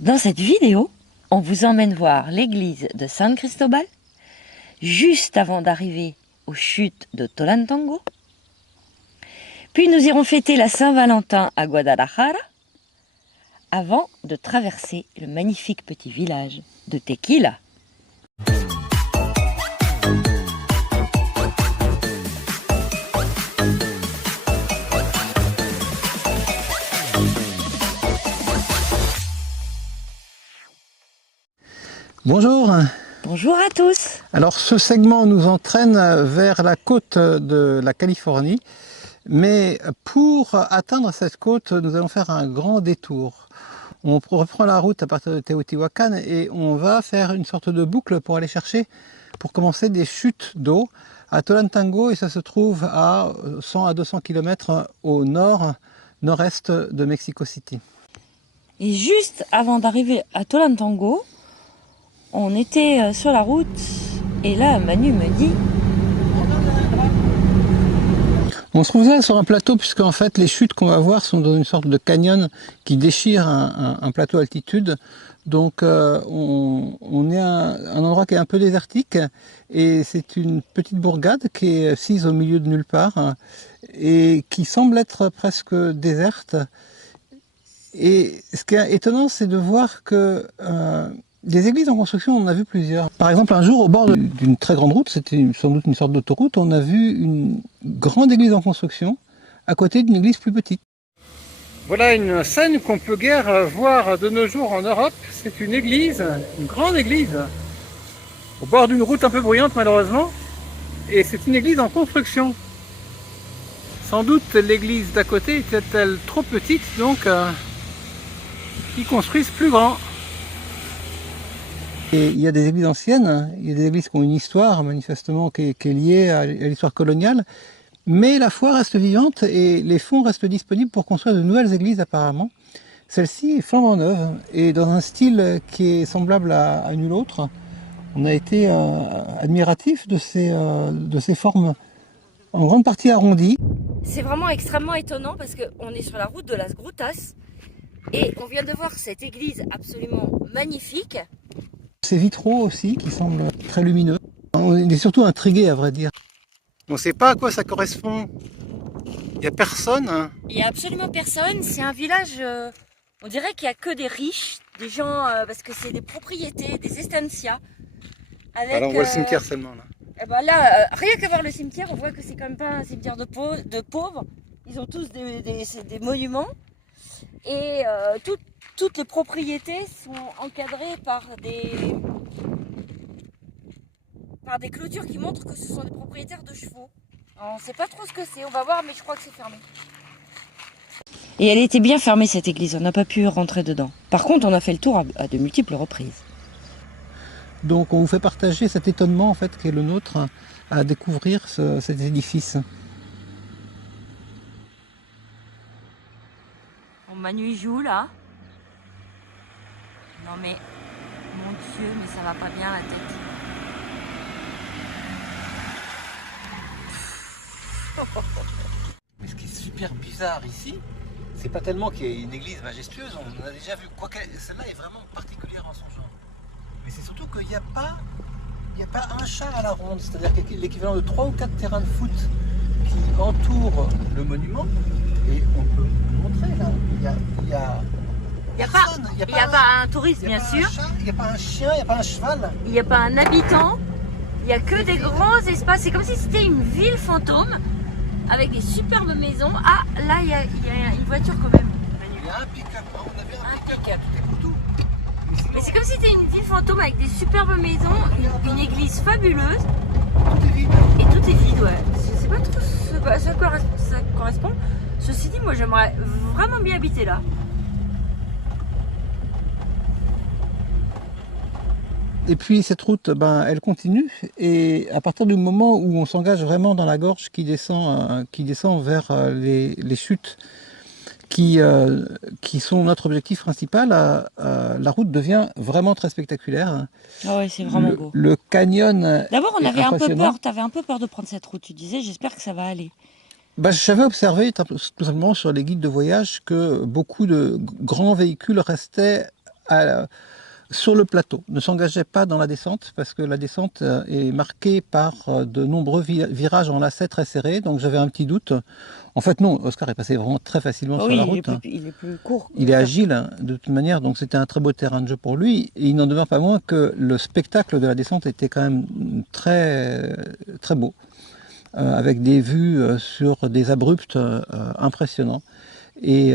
Dans cette vidéo, on vous emmène voir l'église de San Cristobal, juste avant d'arriver aux chutes de Tolantongo. Puis nous irons fêter la Saint-Valentin à Guadalajara, avant de traverser le magnifique petit village de Tequila. Bonjour. Bonjour à tous. Alors ce segment nous entraîne vers la côte de la Californie, mais pour atteindre cette côte, nous allons faire un grand détour. On reprend la route à partir de Teotihuacan et on va faire une sorte de boucle pour aller chercher, pour commencer, des chutes d'eau à Tolantongo, et ça se trouve à 100 à 200 km au nord-est de Mexico City. Et juste avant d'arriver à Tolantongo, on était sur la route et là Manu me dit: On se trouve là sur un plateau, puisque en fait les chutes qu'on va voir sont dans une sorte de canyon qui déchire un plateau altitude. Donc on est à un endroit qui est un peu désertique, et c'est une petite bourgade qui est assise au milieu de nulle part et qui semble être presque déserte. Et ce qui est étonnant, c'est de voir que des églises en construction, on en a vu plusieurs. Par exemple, un jour, au bord d'une très grande route, c'était sans doute une sorte d'autoroute, on a vu une grande église en construction à côté d'une église plus petite. Voilà une scène qu'on peut guère voir de nos jours en Europe. C'est une église, une grande église, au bord d'une route un peu bruyante malheureusement. Et c'est une église en construction. Sans doute l'église d'à côté était-elle trop petite, donc ils construisent plus grand. Et il y a des églises anciennes, il y a des églises qui ont une histoire manifestement qui est liée à l'histoire coloniale, mais la foi reste vivante et les fonds restent disponibles pour construire de nouvelles églises apparemment. Celle-ci est flambant neuve et dans un style qui est semblable à nul autre. On a été admiratif de ces formes en grande partie arrondies. C'est vraiment extrêmement étonnant parce qu'on est sur la route de Las Grutas et on vient de voir cette église absolument magnifique. Ces vitraux aussi qui semblent très lumineux. On est surtout intrigué, à vrai dire. On ne sait pas à quoi ça correspond. Il n'y a personne. Il n'y a absolument personne. C'est un village, on dirait qu'il n'y a que des riches, des gens, parce que c'est des propriétés, des estancias. Avec, alors on voit le cimetière seulement là. Et ben là, rien qu'à voir le cimetière, on voit que c'est quand même pas un cimetière de pauvres. Ils ont tous des monuments. Et toutes les propriétés sont encadrées par des clôtures qui montrent que ce sont des propriétaires de chevaux. Alors, on ne sait pas trop ce que c'est, on va voir, mais je crois que c'est fermé. Et elle était bien fermée cette église, on n'a pas pu rentrer dedans. Par contre, on a fait le tour à de multiples reprises. Donc on vous fait partager cet étonnement en fait qui est le nôtre à découvrir cet édifice. Bon, Manu il joue là. Non mais, mon Dieu, mais ça va pas bien la tête. Mais ce qui est super bizarre ici, c'est pas tellement qu'il y ait une église majestueuse, on en a déjà vu, quoique celle-là est vraiment particulière en son genre. Mais c'est surtout qu'il n'y a pas un chat à la ronde, c'est-à-dire qu'il y a l'équivalent de 3 ou 4 terrains de foot qui entourent le monument, et on peut le montrer là, il y a personne, Il n'y a pas un touriste bien sûr. Il n'y a pas un chien, il n'y a pas un cheval. Il n'y a pas un habitant. Il n'y a que des grands espaces. C'est comme si c'était une ville fantôme avec des superbes maisons. Ah, là, il y a une voiture quand même. Il y a un pick-up, on a vu Un un pick-up, pick-up. tout est pour tout. Mais c'est comme si c'était une ville fantôme avec des superbes maisons, une église fabuleuse. Tout est vide. Et tout est vide, ouais. Je sais pas trop à quoi ça correspond. Ceci dit, moi, j'aimerais vraiment bien habiter là. Et puis cette route, elle continue, et à partir du moment où on s'engage vraiment dans la gorge qui descend vers les chutes qui sont notre objectif principal, la route devient vraiment très spectaculaire. Ah ouais, c'est vraiment beau. Le canyon. D'abord, on est avait un peu impressionnant. peur. T'avais un peu peur de prendre cette route. Tu disais, j'espère que ça va aller. J'avais observé tout simplement sur les guides de voyage que beaucoup de grands véhicules restaient sur le plateau, ne s'engageait pas dans la descente parce que la descente est marquée par de nombreux virages en lacets très serrés, donc j'avais un petit doute. En fait non, Oscar est passé vraiment très facilement sur la route. Il est plus court. Il est agile de toute manière, donc c'était un très beau terrain de jeu pour lui. Et il n'en demeure pas moins que le spectacle de la descente était quand même très, très beau, avec des vues sur des abrupts impressionnants et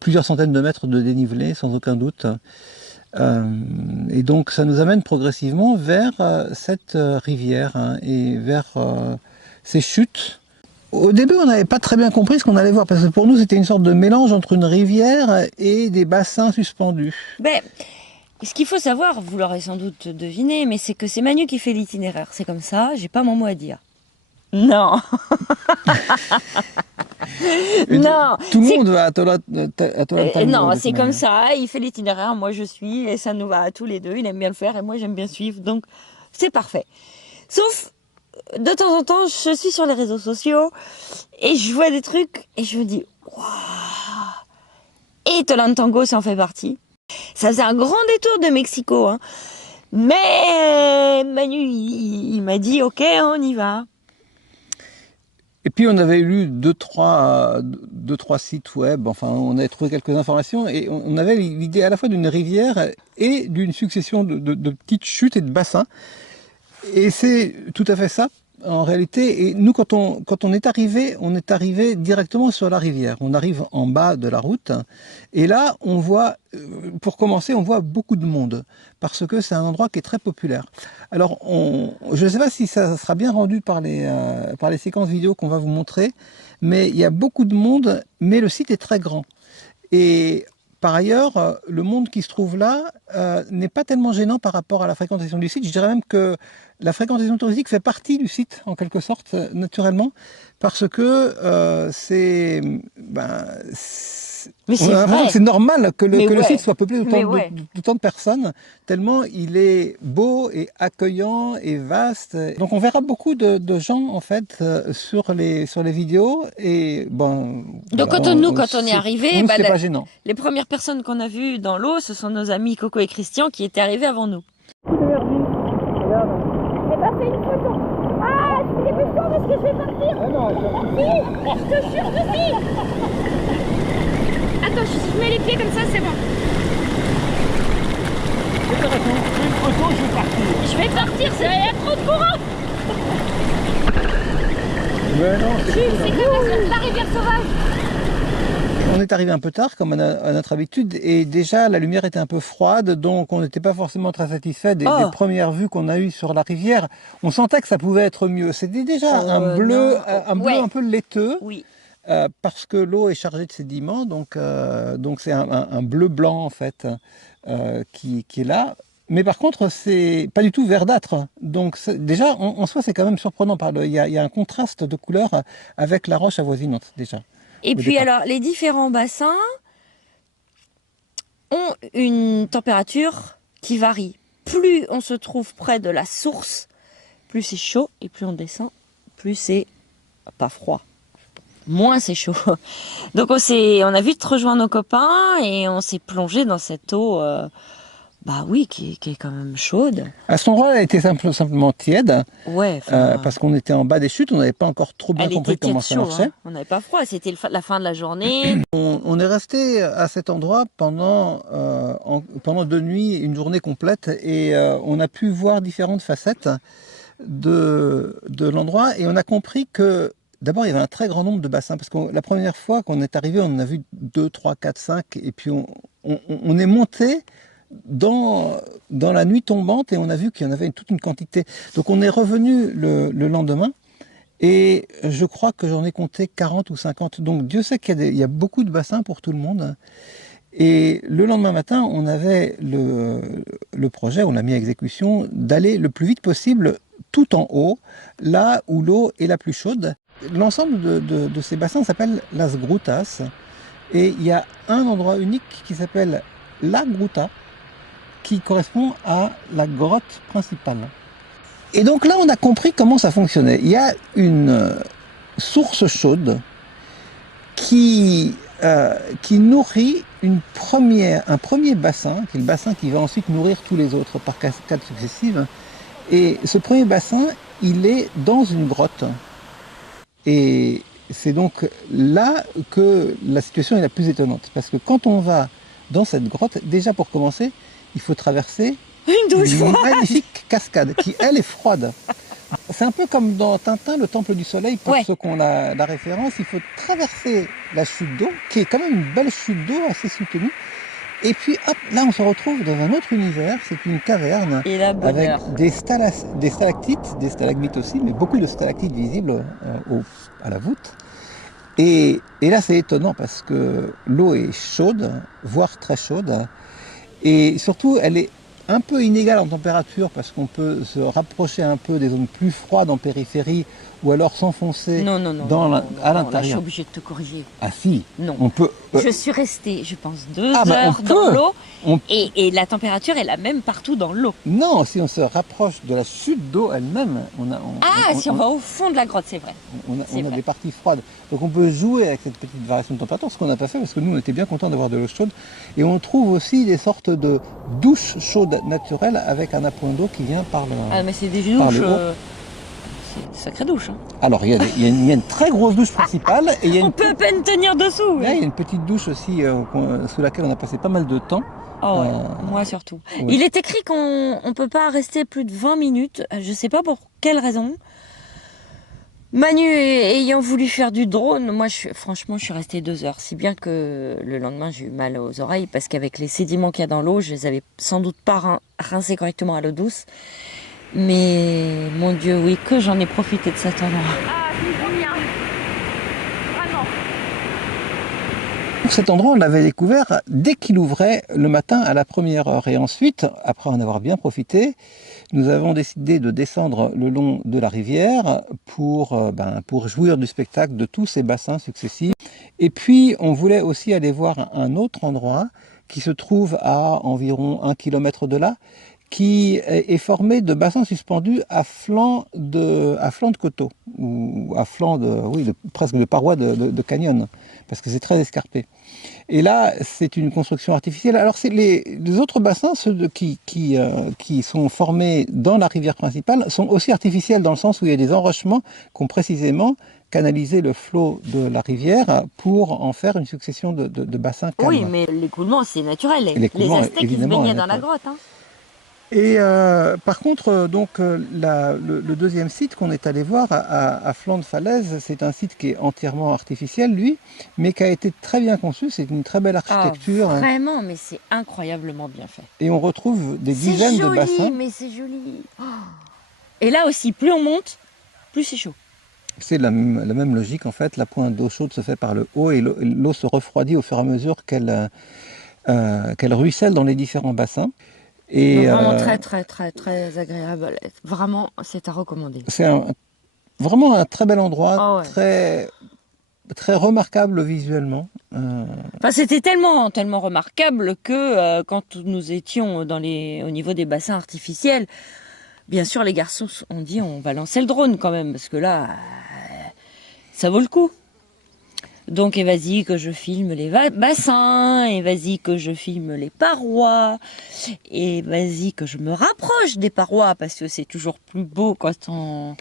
plusieurs centaines de mètres de dénivelé sans aucun doute. Et donc ça nous amène progressivement vers cette rivière et vers ces chutes. Au début, on n'avait pas très bien compris ce qu'on allait voir, parce que pour nous, c'était une sorte de mélange entre une rivière et des bassins suspendus. Ben, ce qu'il faut savoir, vous l'aurez sans doute deviné, mais c'est que c'est Manu qui fait l'itinéraire. C'est comme ça, j'ai pas mon mot à dire. Non. Non. Tout le monde va à Tolantango. Non, c'est comme ça, il fait l'itinéraire, moi je suis, et ça nous va à tous les deux, il aime bien le faire, et moi j'aime bien suivre, donc c'est parfait. Sauf, de temps en temps, je suis sur les réseaux sociaux, et je vois des trucs, et je me dis, waouh. Et Tolantango, ça en fait partie. Ça faisait un grand détour de Mexico, hein. Mais Manu, il m'a dit, ok, on y va. Et puis on avait lu deux, trois sites web, enfin on avait trouvé quelques informations et on avait l'idée à la fois d'une rivière et d'une succession de petites chutes et de bassins. Et c'est tout à fait ça en réalité. Et nous quand on est arrivé directement sur la rivière. On arrive en bas de la route et là on voit, pour commencer, on voit beaucoup de monde parce que c'est un endroit qui est très populaire. Alors je ne sais pas si ça sera bien rendu par les séquences vidéo qu'on va vous montrer, mais il y a beaucoup de monde, mais le site est très grand. Et par ailleurs, le monde qui se trouve là n'est pas tellement gênant par rapport à la fréquentation du site. Je dirais même que la fréquentation touristique fait partie du site, en quelque sorte, naturellement, parce que c'est normal que le site soit peuplé d'autant de personnes, tellement il est beau et accueillant et vaste. Donc on verra beaucoup de gens en fait sur les vidéos et bon. Donc quand on est arrivé, c'est pas gênant. Les premières personnes qu'on a vues dans l'eau, ce sont nos amis Coco et Christian qui étaient arrivés avant nous. Eh ben fais une photo. Ah, je fais plus parce que je vais partir. Ah non, je te jure de si. Attends, je mets les pieds comme ça, c'est bon. Une photo, je vais partir. Je vais partir, il y a trop de courant. Mais non, c'est comme la rivière sauvage. On est arrivé un peu tard, comme à notre habitude, et déjà la lumière était un peu froide, donc on n'était pas forcément très satisfait des premières vues qu'on a eues sur la rivière. On sentait que ça pouvait être mieux. C'était déjà un bleu un peu laiteux. Oui. Parce que l'eau est chargée de sédiments, donc c'est un bleu-blanc en fait qui est là. Mais par contre, c'est pas du tout verdâtre. Donc déjà, en soi, c'est quand même surprenant. Il y a un contraste de couleur avec la roche avoisinante déjà. Et puis alors, les différents bassins ont une température qui varie. Plus on se trouve près de la source, plus c'est chaud, et plus on descend, plus c'est pas froid. Moins c'est chaud. Donc on a vite rejoint nos copains et on s'est plongé dans cette eau, qui est quand même chaude. À ce moment-là, elle était simplement tiède. Ouais. Parce qu'on était en bas des chutes, on n'avait pas encore trop bien compris comment ça marchait. Hein. On n'avait pas froid, c'était la fin de la journée. On est resté à cet endroit pendant 2 nuits, une journée complète, et on a pu voir différentes facettes de l'endroit, et on a compris que d'abord, il y avait un très grand nombre de bassins, parce que la première fois qu'on est arrivé, on en a vu 2, 3, 4, 5, et puis on est monté dans la nuit tombante, et on a vu qu'il y en avait toute une quantité. Donc on est revenu le lendemain, et je crois que j'en ai compté 40 ou 50. Donc Dieu sait qu'il y a beaucoup de bassins pour tout le monde. Et le lendemain matin, on avait le projet, on l'a mis à exécution, d'aller le plus vite possible tout en haut, là où l'eau est la plus chaude. L'ensemble de ces bassins s'appelle Las Grutas, et il y a un endroit unique qui s'appelle La Gruta, qui correspond à la grotte principale. Et donc là, on a compris comment ça fonctionnait. Il y a une source chaude qui qui nourrit un premier bassin, qui est le bassin qui va ensuite nourrir tous les autres par cascades successives. Et ce premier bassin, il est dans une grotte. Et c'est donc là que la situation est la plus étonnante. Parce que quand on va dans cette grotte, déjà pour commencer, il faut traverser Une douche une froide. magnifique cascade qui, elle, est froide. C'est un peu comme dans Tintin, le Temple du Soleil, pour Ouais. ceux qui ont la référence. Il faut traverser la chute d'eau, qui est quand même une belle chute d'eau assez soutenue. Et puis, hop, là, on se retrouve dans un autre univers. C'est une caverne Et là, avec bonheur. des stalactites, des stalagmites aussi, mais beaucoup de stalactites visibles à la voûte. Et là, c'est étonnant parce que l'eau est chaude, voire très chaude. Et surtout, elle est un peu inégale en température parce qu'on peut se rapprocher un peu des zones plus froides en périphérie ou alors s'enfoncer Non, non, non, dans non, la- non, à non, là, je suis l'intérieur. obligée de te corriger. Ah si, Non. on peut. Je suis restée, je pense, 2 Ah, bah, on heures dans peut. l'eau on- et la température est la même partout dans l'eau. non, si on se rapproche de la chute d'eau elle-même, Ah, si on va au fond de la grotte, c'est vrai. on a c'est vrai. des parties froides. Donc on peut jouer avec cette petite variation de température, ce qu'on n'a pas fait parce que nous on était bien contents d'avoir de l'eau chaude. Et on trouve aussi des sortes de douches chaudes naturelles avec un appoint d'eau qui vient par le. Ah, mais c'est des Par douches. le haut. C'est une sacrée douche. Hein. Alors il y a une très grosse douche principale et il y a On une, peut à peine tenir dessous. là, il y Oui. a une petite douche aussi sous laquelle on a passé pas mal de temps. Oh, ouais, Euh, moi surtout. ouais. Il est écrit qu'on ne peut pas rester plus de 20 minutes. Je ne sais pas pour quelle raison. Manu ayant voulu faire du drone, moi franchement je suis restée 2 heures. Si bien que le lendemain j'ai eu mal aux oreilles parce qu'avec les sédiments qu'il y a dans l'eau, je les avais sans doute pas rincés correctement à l'eau douce. Mais mon Dieu, oui, que j'en ai profité de cet endroit. Ah, c'est trop bien. Vraiment. Cet endroit, on l'avait découvert dès qu'il ouvrait le matin à la première heure. Et ensuite, après en avoir bien profité, nous avons décidé de descendre le long de la rivière pour jouir du spectacle de tous ces bassins successifs. Et puis, on voulait aussi aller voir un autre endroit qui se trouve à environ 1 kilomètre de là, qui est formé de bassins suspendus à flanc de coteaux, ou à flanc presque de parois de canyon, parce que c'est très escarpé. Et là, c'est une construction artificielle. Alors, c'est les autres bassins, qui sont formés dans la rivière principale, sont aussi artificiels dans le sens où il y a des enrochements qui ont précisément canalisé le flot de la rivière pour en faire une succession de bassins calmes. Oui, mais l'écoulement c'est naturel. Et l'écoulement, Les Aztèques ils se évidemment, baignaient est dans la naturel. grotte. Hein. Et par contre, le deuxième site qu'on est allé voir à flanc de falaise, c'est un site qui est entièrement artificiel, lui, mais qui a été très bien conçu. C'est une très belle architecture. Ah, vraiment, mais c'est incroyablement bien fait. Et on retrouve des C'est dizaines de joli, bassins. mais c'est joli. Oh. Et là aussi, plus on monte, plus c'est chaud. C'est la même logique en fait. La pointe d'eau chaude se fait par le haut et l'eau se refroidit au fur et à mesure qu'elle ruisselle dans les différents bassins. Et Donc vraiment très très très très agréable. Vraiment, c'est à recommander. c'est vraiment un très bel endroit, Ah ouais. très remarquable visuellement. Enfin, c'était tellement tellement remarquable que quand nous étions au niveau des bassins artificiels, bien sûr les garçons ont dit on va lancer le drone quand même parce que là, ça vaut le coup. Donc, et vas-y que je filme les bassins, et vas-y que je filme les parois, et vas-y que je me rapproche des parois, parce que c'est toujours plus beau quand on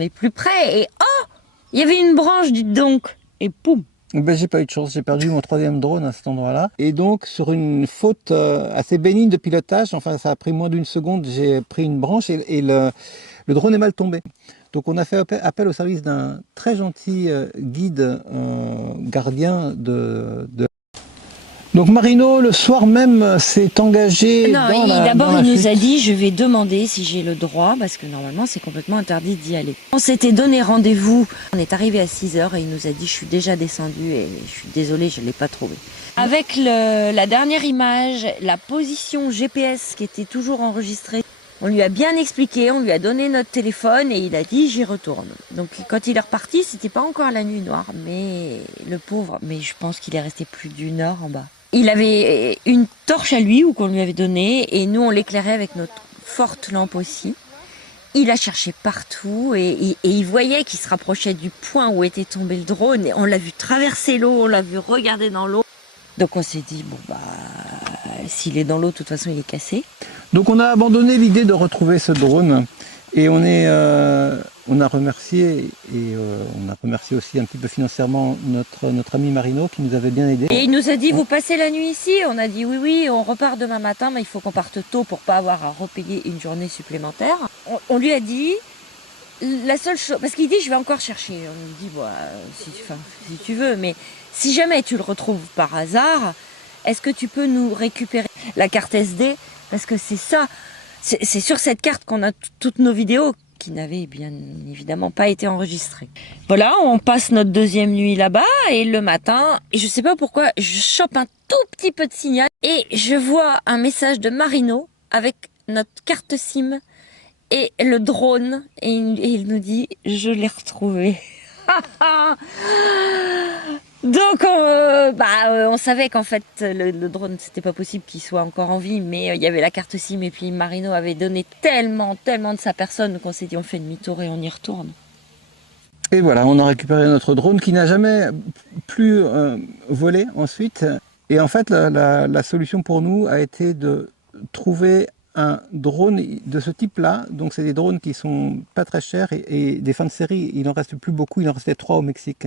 est plus près. Et oh, il y avait une branche, dites donc, et poum. Ben, j'ai pas eu de chance, j'ai perdu mon troisième drone à cet endroit-là. Et donc, sur une faute assez bénigne de pilotage, enfin ça a pris moins d'une seconde, j'ai pris une branche et le drone est mal tombé. Donc on a fait appel au service d'un très gentil guide gardien de... Donc Marino, le soir même, s'est engagé Non, dans d'abord la il nous chute. a dit je vais demander si j'ai le droit, parce que normalement c'est complètement interdit d'y aller. On s'était donné rendez-vous, on est arrivé à 6h et il nous a dit je suis déjà descendu et je suis désolée, je ne l'ai pas trouvé. Avec la dernière image, la position GPS qui était toujours enregistrée, on lui a bien expliqué, on lui a donné notre téléphone et il a dit j'y retourne. Donc quand il est reparti, c'était pas encore la nuit noire, mais le pauvre, mais je pense qu'il est resté plus d'1 heure en bas. Il avait une torche à lui ou qu'on lui avait donnée et nous on l'éclairait avec notre forte lampe aussi. il a cherché partout et il voyait qu'il se rapprochait du point où était tombé le drone. Et on l'a vu traverser l'eau, on l'a vu regarder dans l'eau. Donc on s'est dit, bon bah, s'il est dans l'eau, de toute façon il est cassé. Donc on a abandonné l'idée de retrouver ce drone et on a remercié on a remercié aussi un petit peu financièrement notre ami Marino qui nous avait bien aidé. Et il nous a dit, vous passez la nuit ici? On a dit oui, on repart demain matin, mais il faut qu'on parte tôt pour pas avoir à repayer une journée supplémentaire. On lui a dit, la seule chose, parce qu'il dit, je vais encore chercher. On lui dit, bah, si tu veux, mais si jamais tu le retrouves par hasard, est-ce que tu peux nous récupérer la carte SD? Parce que c'est ça, c'est sur cette carte qu'on a toutes nos vidéos qui n'avaient bien évidemment pas été enregistrées. Voilà, on passe notre deuxième nuit là-bas et le matin, et je sais pas pourquoi, je chope un tout petit peu de signal et je vois un message de Marino avec notre carte SIM et le drone et il nous dit, je l'ai retrouvé. Donc on savait qu'en fait le drone c'était pas possible qu'il soit encore en vie, mais il y avait la carte SIM et puis Marino avait donné tellement de sa personne qu'on s'est dit on fait demi-tour et on y retourne. Et voilà, on a récupéré notre drone qui n'a jamais plus volé ensuite. Et en fait la solution pour nous a été de trouver un drone de ce type-là. Donc c'est des drones qui sont pas très chers et des fins de série, il en reste plus beaucoup, il en restait 3 au Mexique.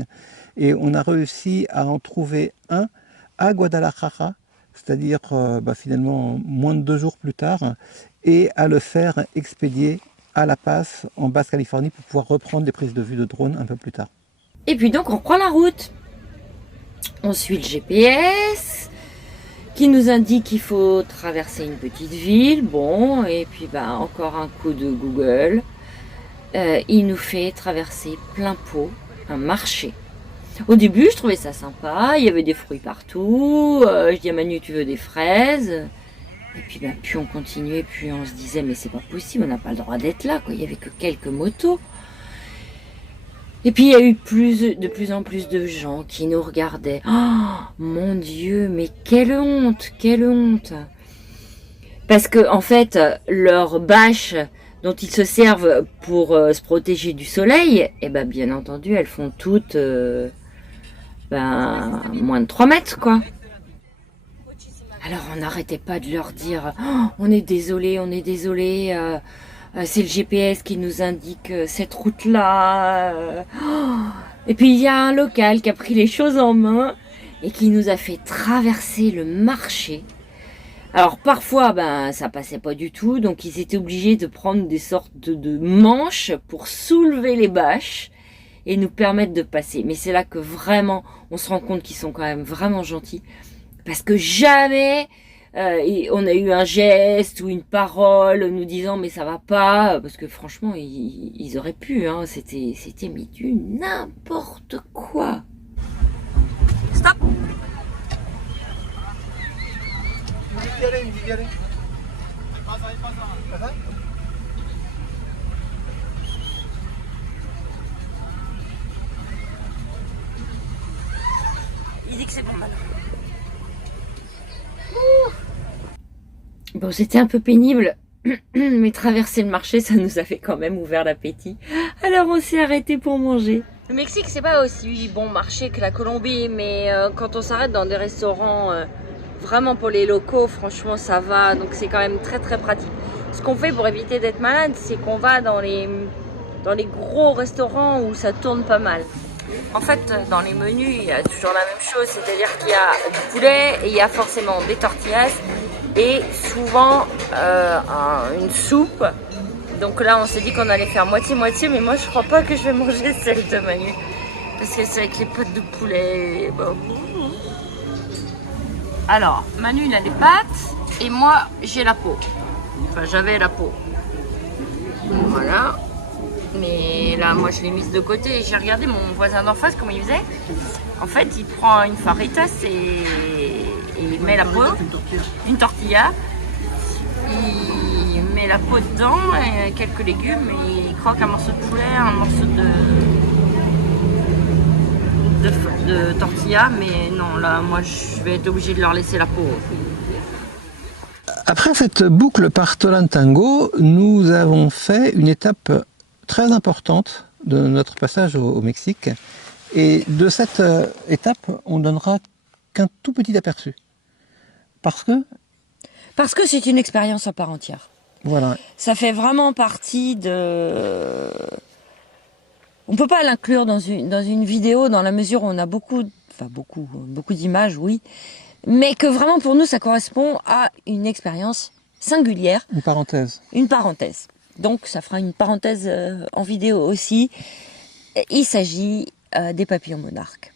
Et on a réussi à en trouver un à Guadalajara, c'est-à-dire finalement moins de 2 jours plus tard, et à le faire expédier à La Paz, en Basse-Californie, pour pouvoir reprendre des prises de vue de drone un peu plus tard. Et puis donc on prend la route. On suit le GPS qui nous indique qu'il faut traverser une petite ville. Bon, et puis encore un coup de Google. Il nous fait traverser plein pot un marché. Au début, je trouvais ça sympa, il y avait des fruits partout, je dis à Manu, tu veux des fraises? Et puis plus on continuait, plus on se disait, mais c'est pas possible, on n'a pas le droit d'être là, quoi. Il y avait que quelques motos. Et puis il y a eu de plus en plus de gens qui nous regardaient. Oh mon Dieu, mais quelle honte, quelle honte! Parce que en fait, leurs bâches dont ils se servent pour se protéger du soleil, et bien entendu, elles font toutes moins de 3 mètres, quoi. Alors on n'arrêtait pas de leur dire oh, on est désolé, c'est le GPS qui nous indique cette route-là. Et puis il y a un local qui a pris les choses en main et qui nous a fait traverser le marché. Alors parfois ça passait pas du tout, donc ils étaient obligés de prendre des sortes de manches pour soulever les bâches et nous permettre de passer. Mais c'est là que vraiment on se rend compte qu'ils sont quand même vraiment gentils, parce que jamais on a eu un geste ou une parole nous disant mais ça va pas, parce que franchement ils auraient pu, hein, c'était mais du n'importe quoi. Stop. Il dit que c'est bon maintenant. Bon, c'était un peu pénible, mais traverser le marché, ça nous avait quand même ouvert l'appétit. Alors on s'est arrêté pour manger. Le Mexique, c'est pas aussi bon marché que la Colombie, mais quand on s'arrête dans des restaurants vraiment pour les locaux, franchement ça va, donc c'est quand même très très pratique. Ce qu'on fait pour éviter d'être malade, c'est qu'on va dans les gros restaurants où ça tourne pas mal. En fait, dans les menus, il y a toujours la même chose, c'est-à-dire qu'il y a du poulet et il y a forcément des tortillas et souvent une soupe. Donc là, on s'est dit qu'on allait faire moitié-moitié, mais moi, je crois pas que je vais manger celle de Manu, parce que c'est avec les pâtes de poulet. Bon. Alors, Manu, il a les pâtes et moi, j'ai la peau. Enfin, j'avais la peau. Voilà. Mais là, moi, je l'ai mise de côté et j'ai regardé mon voisin d'en face, comment il faisait. En fait, il prend une faritas et il met la peau, une tortilla. Il met la peau dedans, et quelques légumes, et il croque un morceau de poulet, un morceau de tortilla. Mais non, là, moi, je vais être obligée de leur laisser la peau. Après cette boucle par Tolantango, nous avons fait une étape très importante de notre passage au Mexique. Et de cette étape, on donnera qu'un tout petit aperçu. Parce que c'est une expérience à part entière. Voilà. Ça fait vraiment partie de... On ne peut pas l'inclure dans une vidéo dans la mesure où on a beaucoup d'images, oui. Mais que vraiment pour nous, ça correspond à une expérience singulière. Une parenthèse. Une parenthèse. Donc ça fera une parenthèse en vidéo aussi. Il s'agit des papillons monarques.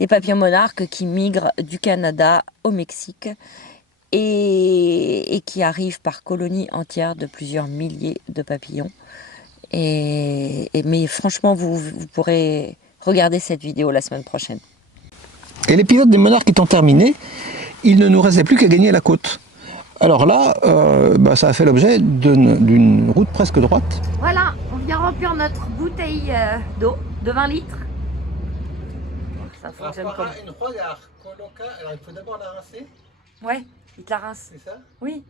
Des papillons monarques qui migrent du Canada au Mexique et qui arrivent par colonies entières de plusieurs milliers de papillons. Mais franchement, vous pourrez regarder cette vidéo la semaine prochaine. Et l'épisode des monarques étant terminé, il ne nous restait plus qu'à gagner la côte. Alors là, ça a fait l'objet d'une route presque droite. Voilà, on vient remplir notre bouteille d'eau de 20 litres. Ça fonctionne comme... une regarde, alors il faut d'abord la rincer. Ouais, il te la rince. C'est ça? Oui.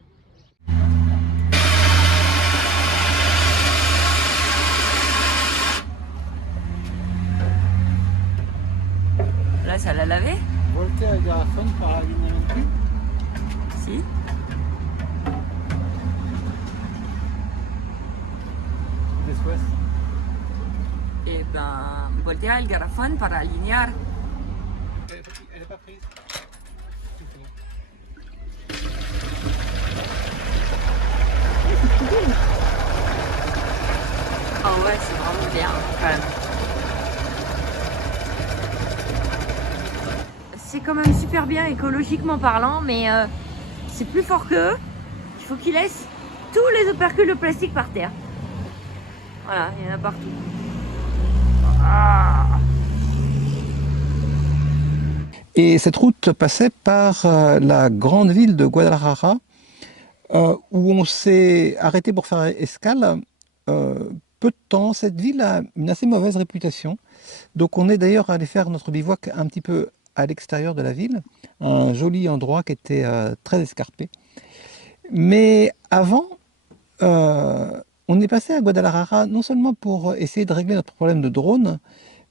Là, ça l'a lavé? Voltaire et Garrafone par la ligne. Si. Después. Eh ben, voltea el garrafón para alinear. Elle n'est pas prise. Ah ouais, c'est vraiment bien quand même. C'est quand même super bien écologiquement parlant, mais c'est plus fort qu'eux. Il faut qu'ils laissent tous les opercules de plastique par terre. Voilà, il y en a partout. Ah. Et cette route passait par la grande ville de Guadalajara, où on s'est arrêté pour faire escale. Peu de temps, cette ville a une assez mauvaise réputation. Donc on est d'ailleurs allé faire notre bivouac un petit peu à l'extérieur de la ville, un joli endroit qui était très escarpé. Mais avant, on est passé à Guadalajara non seulement pour essayer de régler notre problème de drone,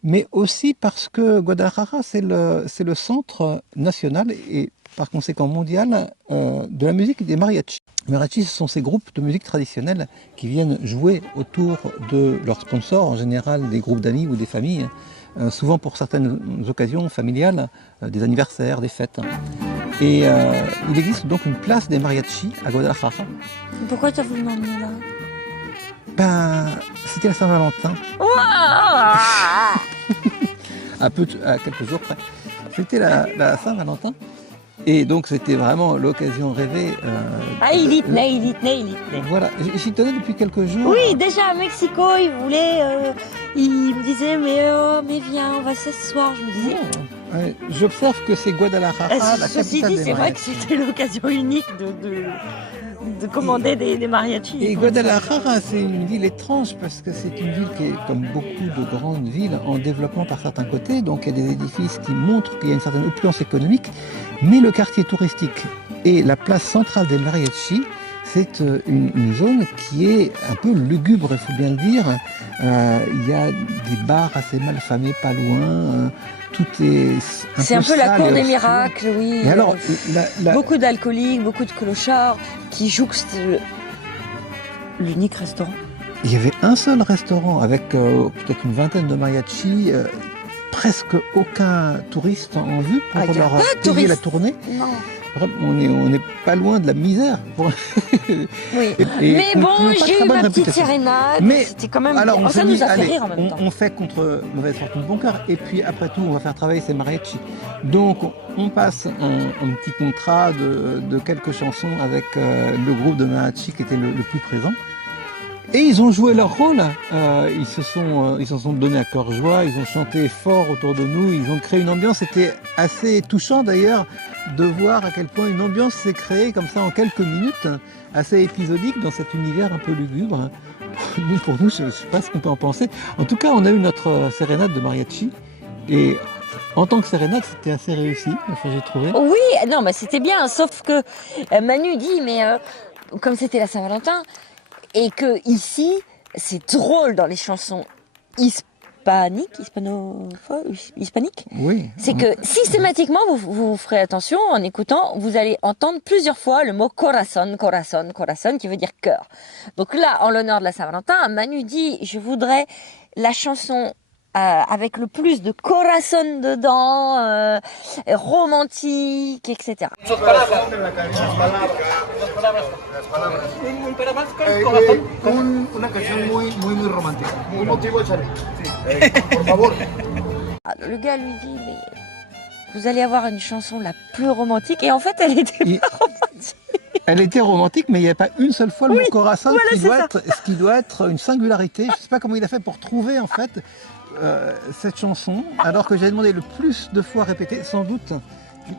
mais aussi parce que Guadalajara, c'est le centre national et par conséquent mondial de la musique des mariachis. Les mariachis, ce sont ces groupes de musique traditionnelle qui viennent jouer autour de leurs sponsors, en général des groupes d'amis ou des familles, souvent pour certaines occasions familiales, des anniversaires, des fêtes. Et il existe donc une place des mariachis à Guadalajara. Pourquoi tu as voulu m'emmener là? C'était la Saint-Valentin. À quelques jours près. C'était la Saint-Valentin. Et donc c'était vraiment l'occasion rêvée. Il y tenait. Voilà, j'y tenais depuis quelques jours. Oui, déjà à Mexico, il me disait mais viens, on va s'asseoir. Je me disais. J'observe que c'est Guadalajara, la ceci capitale dit, des c'est vrai que c'était l'occasion unique de commander des mariachis. Et Guadalajara, c'est une ville étrange parce que c'est une ville qui est, comme beaucoup de grandes villes, en développement par certains côtés. Donc il y a des édifices qui montrent qu'il y a une certaine opulence économique. Mais le quartier touristique et la place centrale des mariachis, c'est une zone qui est un peu lugubre, il faut bien le dire. Il y a des bars assez mal famés pas loin. Tout est c'est un peu la cour des miracles, oui. Et alors, beaucoup d'alcooliques, beaucoup de clochards qui jouxtent l'unique restaurant. Il y avait un seul restaurant avec peut-être une vingtaine de mariachis, presque aucun touriste en vue pour leur payer la tournée. Non. On n'est pas loin de la misère. Oui. Mais bon, j'ai eu ma petite sérénade. Mais c'était quand même. Alors, ça nous a fait rire en même temps. On fait contre mauvaise fortune bon cœur. Et puis après tout, on va faire travailler ces mariachis. Donc, on passe un petit contrat de quelques chansons avec le groupe de mariachis qui était le plus présent. Et ils ont joué leur rôle. Ils se sont donnés à cœur joie. Ils ont chanté fort autour de nous. Ils ont créé une ambiance. C'était assez touchant d'ailleurs de voir à quel point une ambiance s'est créée comme ça en quelques minutes, assez épisodique dans cet univers un peu lugubre. Pour nous, je ne sais pas ce qu'on peut en penser. En tout cas, on a eu notre sérénade de mariachi. Et En tant que sérénade, c'était assez réussi, enfin, j'ai trouvé. Oui, non, mais c'était bien, sauf que Manu dit, mais comme c'était la Saint-Valentin, et que ici, c'est drôle dans les chansons hispaniques, Oui. c'est que systématiquement, vous ferez attention, en écoutant, vous allez entendre plusieurs fois le mot corazón, corazón, corazón, qui veut dire cœur. Donc là, en l'honneur de la Saint-Valentin, Manu dit, je voudrais la chanson avec le plus de corazón dedans, romantique, etc. Una canción muy romántica. Un motivo de salir. Por favor. Le gars lui dit, mais vous allez avoir une chanson la plus romantique, et en fait, elle était pas romantique. Elle était romantique, mais il n'y avait pas une seule fois le mot corazón, voilà, ce qui doit être une singularité. Je ne sais pas comment il a fait pour trouver en fait cette chanson, alors que j'ai demandé le plus de fois répéter. Sans doute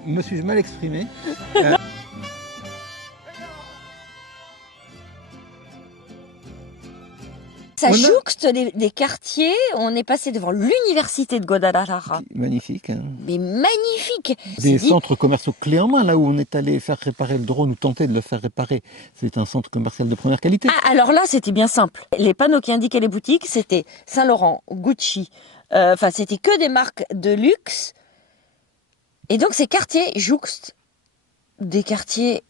me suis-je mal exprimé. Ça jouxte des quartiers. On est passé devant l'université de Guadalajara. Magnifique. Hein. Mais magnifique. Des centres commerciaux clés en main, là où on est allé faire réparer le drone ou tenter de le faire réparer. C'est un centre commercial de première qualité. Ah, alors là, c'était bien simple. Les panneaux qui indiquaient les boutiques, c'était Saint-Laurent, Gucci. Enfin, c'était que des marques de luxe. Et donc, ces quartiers jouxtent des quartiers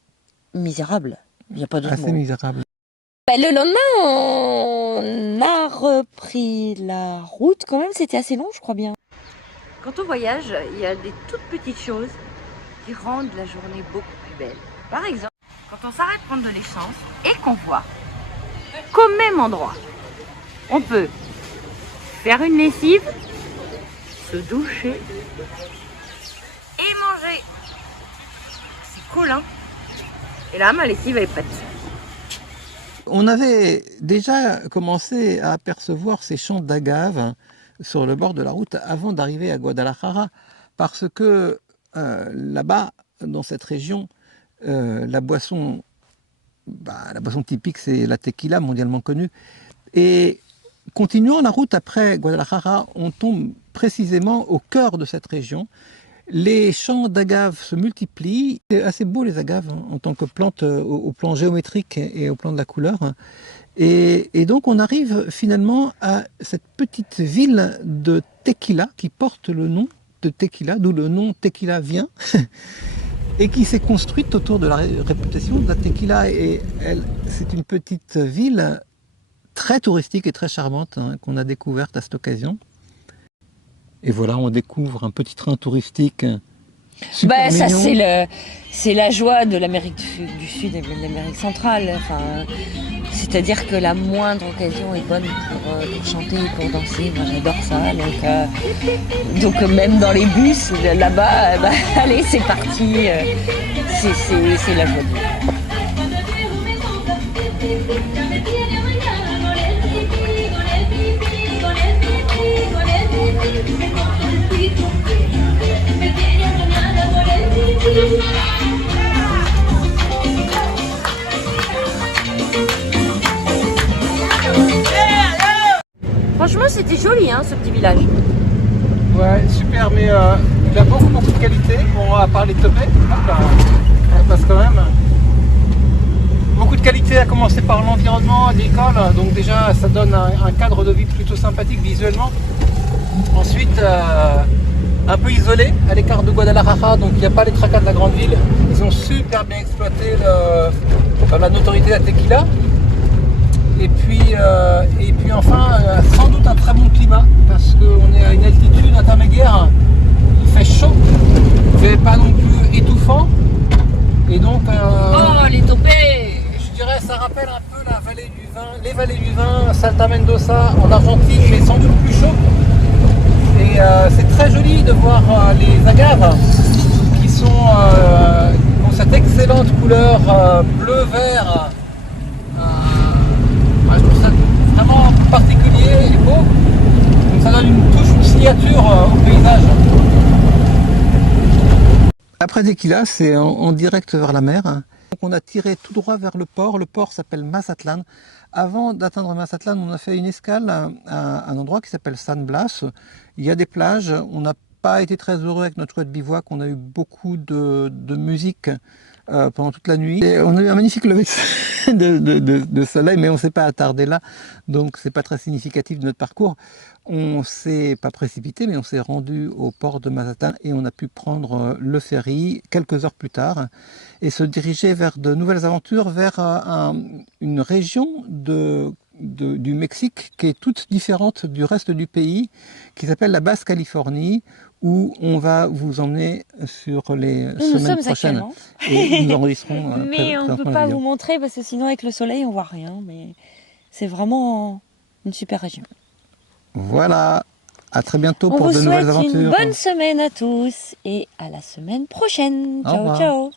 misérables. Il n'y a pas d'autre mot. Assez misérable. Le lendemain, on a repris la route. Quand même, c'était assez long, je crois bien. Quand on voyage, il y a des toutes petites choses qui rendent la journée beaucoup plus belle. Par exemple, quand on s'arrête prendre de l'essence et qu'on voit qu'au même endroit, on peut faire une lessive, se doucher et manger. C'est cool, hein? Et là, ma lessive, elle est prête. On avait déjà commencé à apercevoir ces champs d'agaves sur le bord de la route avant d'arriver à Guadalajara, parce que là-bas, dans cette région, la boisson typique, c'est la tequila, mondialement connue. Et continuant la route après Guadalajara, on tombe précisément au cœur de cette région. Les champs d'agaves se multiplient. C'est assez beau les agaves hein, en tant que plante au plan géométrique et au plan de la couleur. Et donc on arrive finalement à cette petite ville de Tequila qui porte le nom de Tequila, d'où le nom Tequila vient, et qui s'est construite autour de la réputation de la Tequila. Et c'est une petite ville très touristique et très charmante hein, qu'on a découverte à cette occasion. Et voilà, on découvre un petit train touristique super mignon. Ça, c'est la joie de l'Amérique du Sud et de l'Amérique centrale. Enfin, c'est-à-dire que la moindre occasion est bonne pour chanter, pour danser. Moi, j'adore ça. Donc même dans les bus, là-bas, allez, c'est parti. C'est la joie de vivre. Franchement, c'était joli, hein, ce petit village. Ouais, super, mais il a beaucoup de qualité. Bon, à part les topets, ça passe quand même. Beaucoup de qualité, à commencer par l'environnement agricole. Donc déjà, ça donne un cadre de vie plutôt sympathique visuellement. Ensuite, un peu isolé, à l'écart de Guadalajara, donc il n'y a pas les tracas de la grande ville. Ils ont super bien exploité la notoriété de la tequila. Et puis enfin, sans doute un très bon climat, parce qu'on est à une altitude intermédiaire, il fait chaud, mais pas non plus étouffant. Et donc, oh, les topés! Je dirais, ça rappelle un peu la vallée du vin, les vallées du vin, Salta Mendoza en Argentine, mais sans doute plus chaud. Et c'est très joli de voir les agaves qui ont cette excellente couleur bleu-vert. Je trouve ça vraiment particulier et beau. Donc ça donne une touche, une signature au paysage. Après Tequila, c'est en direct vers la mer. Donc on a tiré tout droit vers le port. Le port s'appelle Mazatlan. Avant d'atteindre Mazatlan, on a fait une escale à un endroit qui s'appelle San Blas. Il y a des plages. On n'a pas été très heureux avec notre chouette bivouac. On a eu beaucoup de musique pendant toute la nuit. Et on a eu un magnifique lever de soleil, mais on s'est pas attardé là, donc c'est pas très significatif de notre parcours. On s'est pas précipité, mais on s'est rendu au port de Mazatlan et on a pu prendre le ferry quelques heures plus tard et se diriger vers de nouvelles aventures, vers une région du Mexique qui est toute différente du reste du pays, qui s'appelle la Basse-Californie, où on va vous emmener sur les semaines prochaines. Et nous enregistrons. Mais on ne peut pas vous montrer parce que sinon avec le soleil on voit rien. Mais c'est vraiment une super région. Voilà, à très bientôt On pour vous de nouvelles souhaite aventures. une bonne semaine à tous et à la semaine prochaine. Au Ciao, revoir. ciao.